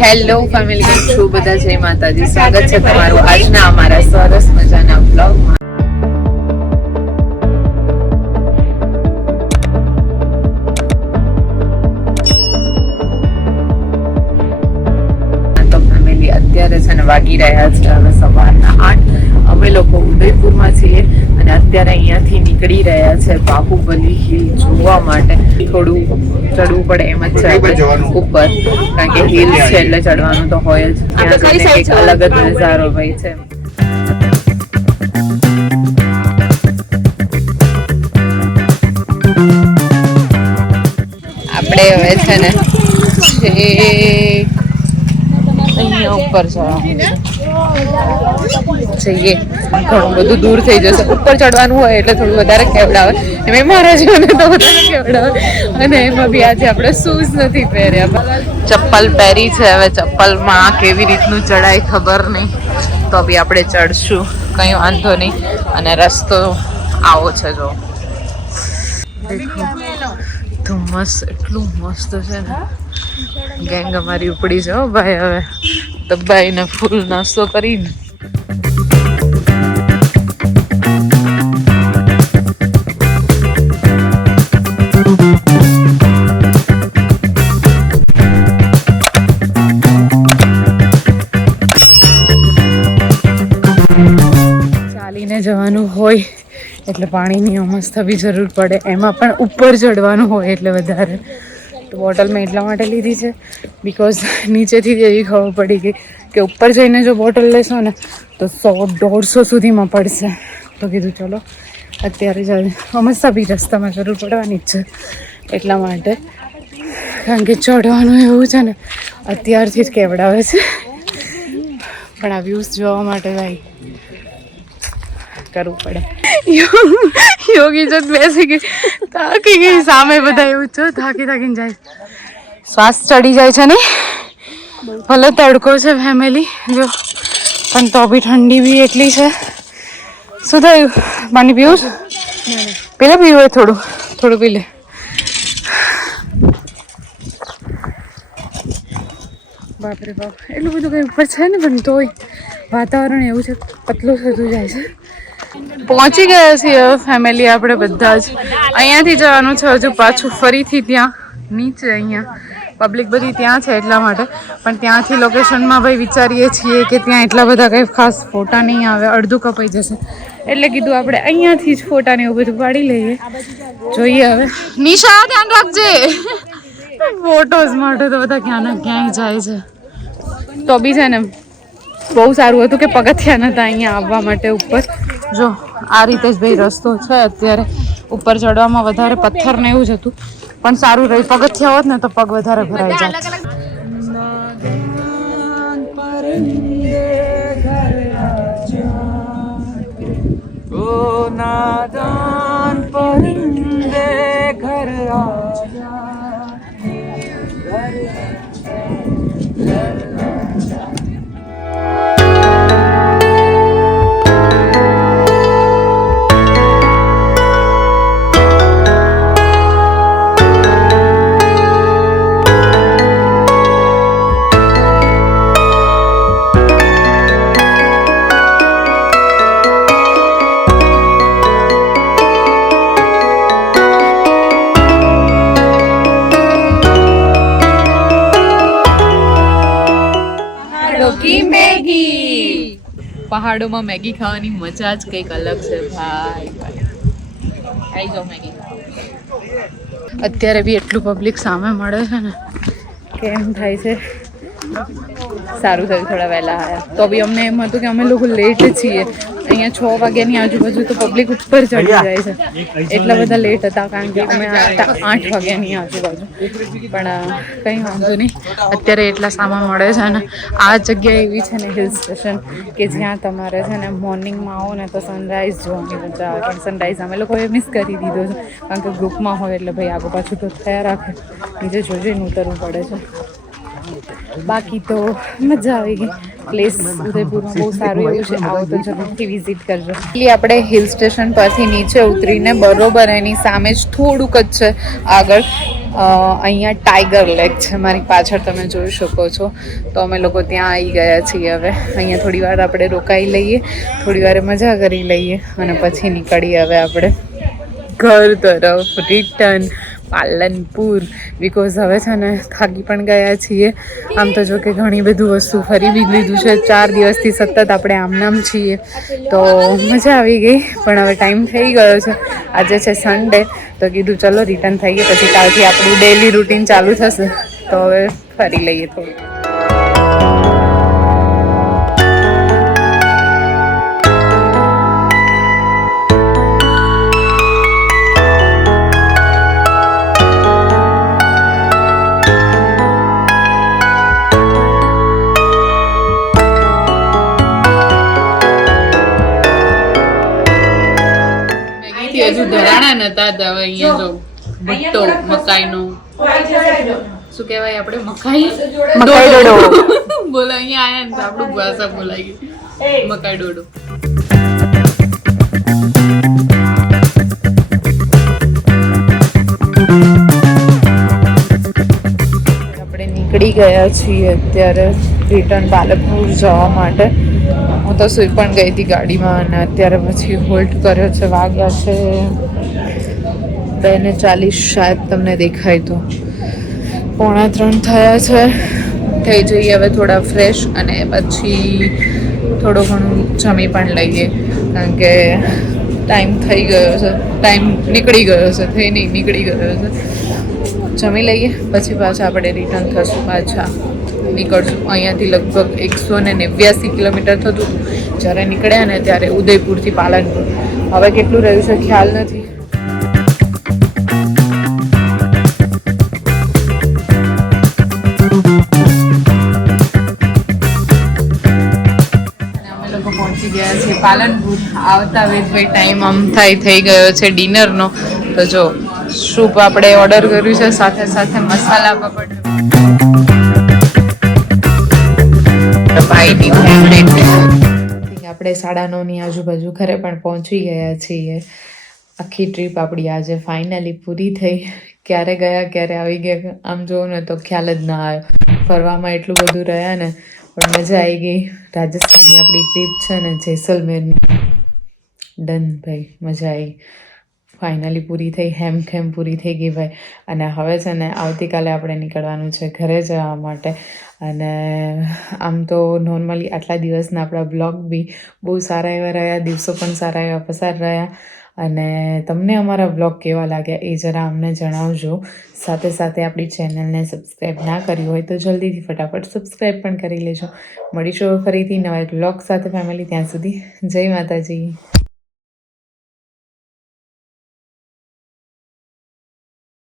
Hello family, કેમ છો બધા? જય માતાજી. સ્વાગત છે તમારું આજના અમારા સરસ મજાના બ્લોગમાં. તો ફેમિલી અત્યારે છે ને વાગી રહ્યા છે હવે સવારના 8. અમે લોકો ઉદયપુરમાં છીએ અને અત્યારે અહીંયાથી નીકળી રહ્યા છે બાહુબલી હિલ જોવા માટે. થોડું ચડવું પડે એમ જ છે ઉપર, કારણ કે હિલ છે એટલે ચડવાનું તો હોય જ. ત્યાં જઈને એક અલગ જ નજારો ભાઈ છે. આપણે હવે છે ને અહીંયા ઉપર જવાનું જઈએ. ઘણું બધું દૂર થઈ જશે. ઉપર ચડવાનું હોય એટલે થોડું વધારે કેવડાવે. એમાં મહારાજોને તો વધારે કેવડાવે. અને એમાં બી આજે આપણે શૂઝ નથી પહેર્યા, ચપ્પલ પહેરી છે. હવે ચપ્પલમાં કેવી રીતનું ચડાય ખબર નહીં, તો બી આપણે ચડશું, કંઈ વાંધો નહીં. અને રસ્તો આવો છે જો. ધુમ્મસ એટલું મસ્ત છે ને. ગેંગ અમારી ઉપડી છે ભાઈ. હવે દબાઈને ફૂલ નાસ્તો કરીને ચાલીને જવાનું હોય એટલે પાણીની અમસ્ત થવી જરૂર પડે. એમાં પણ ઉપર ચડવાનું હોય એટલે વધારે. તો બોટલ મેં એટલા માટે લીધી છે બિકોઝ નીચેથી જ એવી ખબર પડી ગઈ કે ઉપર જઈને જો બોટલ લેશો ને તો 100-150 સુધીમાં પડશે. તો કીધું ચલો અત્યારે જ અમસ્તા બી રસ્તામાં જરૂર પડવાની જ છે એટલા માટે. કારણ કે ચડવાનું એવું છે ને અત્યારથી જ કેવડાવે છે. પણ આ વ્યૂઝ જોવા માટે ભાઈ કરવું પડે. યોગી જો બેસી ગઈ, થાકી ગઈ. સામે બધા એવું છે, થાકીને જાય. શ્વાસ ચડી જાય છે નહીં. ભલે તડકો છે ફેમિલી જો, પણ તો બી ઠંડી બી એટલી છે. શું થયું? પાણી પીવું છે? પેલા પીવું હોય થોડું પી લે. બાપરે બાપ, એટલું બધું કંઈ ઉપર છે ને, પણ તોય વાતાવરણ એવું છે, પતલું થતું જાય છે. પહોંચી ગયા છીએ ફેમિલી આપણે બધા જ. અહીંયાથી જવાનું છે હજુ પાછું ફરીથી ત્યાં નીચે. અહીંયા પબ્લિક બધી ત્યાં છે એટલા માટે. પણ ત્યાંથી લોકેશનમાં ભાઈ વિચારીએ છીએ કે ત્યાં એટલા બધા કંઈ ખાસ ફોટા નહીં આવે, અડધું કપાઈ જશે. એટલે કીધું આપણે અહીંયાથી જ ફોટાને એવું બધું પાડી લઈએ. જોઈએ હવે. નિશા ધ્યાન રાખજે. ફોટોઝ માટે તો બધા ક્યાંના ક્યાંય જાય છે. તો બી છે ને બહુ સારું હતું કે પગથિયા નહોતા અહીંયા આવવા માટે ઉપર. જો આ રીતે જ ભાઈ રસ્તો છે અત્યારે. ઉપર ચડવામાં વધારે પથ્થર ને એવું જ હતું, પણ સારું રહ્યું. પગથિયા હોત ને તો પગ વધારે ભરાઈ જાય. પહાડોમાં મેગી ખાવાની મજા જ કંઈક અલગ છે ભાઈ. આવી જાઓ મેગી ખાવા. અત્યારે બી એટલું પબ્લિક સામે મળે છે ને કે એમ થાય છે સારું થયું થોડા વહેલા આવ્યા. તો બી અમને એમ હતું કે અમે લોકો લેટ છીએ. અહીંયા 6 વાગ્યાની આજુબાજુ તો પબ્લિક ઉપર ચડી જાય છે. એટલા બધા લેટ હતા કારણ કે અમે હતા 8 વાગ્યાની આજુબાજુ. પણ કંઈ વાંધો નહીં, અત્યારે એટલા સામાન મળે છે ને. આ જગ્યા એવી છે ને હિલ સ્ટેશન કે જ્યાં તમારે છે ને મોર્નિંગમાં આવો ને તો સનરાઈઝ જોવાની મજા આવે. પણ સનરાઈઝ અમે લોકોએ મિસ કરી દીધો છે કારણ કે ગ્રુપમાં હોય એટલે ભાઈ આગળ પાછું તો થયા રાખે. નીચે જોઈને ઉતરવું પડે છે. બાકી તો મજા આવી ગઈ. પ્લેસ ઉદયપુરમાં બહુ સારું એવું છે. આવો તો જરૂરથી વિઝિટ કરજો. એટલે આપણે હિલ સ્ટેશન પરથી નીચે ઉતરીને બરોબર એની સામે જ થોડુંક જ છે આગળ અહીંયા ટાઈગર લેક છે મારી પાછળ તમે જોઈ શકો છો. તો અમે લોકો ત્યાં આવી ગયા છીએ. હવે અહીંયા થોડી વાર આપણે રોકાઈ લઈએ, થોડી વાર મજા કરી લઈએ અને પછી નીકળીએ હવે આપણે ઘર તરફ રિટર્ન પાલનપુર. બિકોઝ હવે છે ને થાકી પણ ગયા છીએ. આમ તો જો કે ઘણી બધી વસ્તુ ફરી બી લીધું છે. 4 દિવસથી સતત આપણે આમનામ છીએ તો મજા આવી ગઈ. પણ હવે ટાઈમ થઈ ગયો છે. આજે છે સન્ડે તો કીધું ચલો રિટર્ન થઈએ, પછી કાલથી આપણું ડેલી રૂટીન ચાલુ થશે. તો હવે ફરી લઈએ થોડું. હજુ ધરાણા નતા હવે અહીંયા જો ભટ્ટો મકાઈનો શું કહેવાય આપણે મકાઈ ડોડો બોલો. અહીંયા આયા ને તો આપણું ભાષા બોલાઈ ગઈ મકાઈ ડોડો. આપણે નીકળી ગયા છીએ અત્યારે રિટર્ન પાલનપુર જવા માટે. હું તો સુઈ પણ ગઈ હતી ગાડીમાં અને અત્યારે પછી હોલ્ટ કર્યો છે. વાગ્યા છે 2:40 શાયદ તમને દેખાય તો 2:45 થયા છે. થઈ જઈએ હવે થોડા ફ્રેશ અને પછી થોડું ઘણું જમી પણ લઈએ કારણ કે ટાઈમ થઈ ગયો છે. ટાઈમ નીકળી ગયો છે, થઈ નહીં નીકળી ગયો છે. જમી લઈએ પછી પાછા આપણે રિટર્ન થશું, પાછા નીકળશું. અહીંયાથી લગભગ 189 કિલોમીટર થતું હતું જ્યારે નીકળ્યા ને ત્યારે ઉદયપુરથી પાલનપુર. હવે કેટલું રહ્યું છે ખ્યાલ નથી. અમે લોકો પહોંચી ગયા છીએ પાલનપુર. આવતા વેદભાઈ ટાઈમ આમ થઈ ગયો છે ડિનરનો. તો જો સૂપ આપણે ઓર્ડર કર્યું છે, સાથે સાથે મસાલા પાપડ ભાઈની ફેવરેટ. આપણે 9:30 આજુબાજુ ઘરે પણ પહોંચી ગયા છીએ. આખી ટ્રીપ આપણી આજે ફાઇનલી પૂરી થઈ. ક્યારે ગયા ક્યારે આવી ગયા આમ જોઉં ને તો ખ્યાલ જ ના આવ્યો. ફરવામાં એટલું બધું રહ્યા ને પણ મજા આવી ગઈ. રાજસ્થાનની આપણી ટ્રીપ છે ને જેસલમેરની ડન ભાઈ, મજા આવી. ફાઇનલી પૂરી થઈ, હેમખેમ પૂરી થઈ ગઈ ભાઈ. અને હવે છે ને આવતીકાલે આપણે નીકળવાનું છે ઘરે જવા માટે. અને આમ તો નોર્મલી આટલા દિવસના આપણા બ્લોગ બી બહુ સારા એવા રહ્યા, દિવસો પણ સારા એવા પસાર રહ્યા. અને તમને અમારા બ્લોગ કેવા લાગ્યા એ જરા અમને જણાવજો. સાથે સાથે આપણી ચેનલને સબસ્ક્રાઈબ ના કરી હોય તો જલ્દીથી ફટાફટ સબસ્ક્રાઈબ પણ કરી લેજો. મળીશું ફરીથી નવા બ્લોગ સાથે ફેમિલી. ત્યાં સુધી જય માતાજી.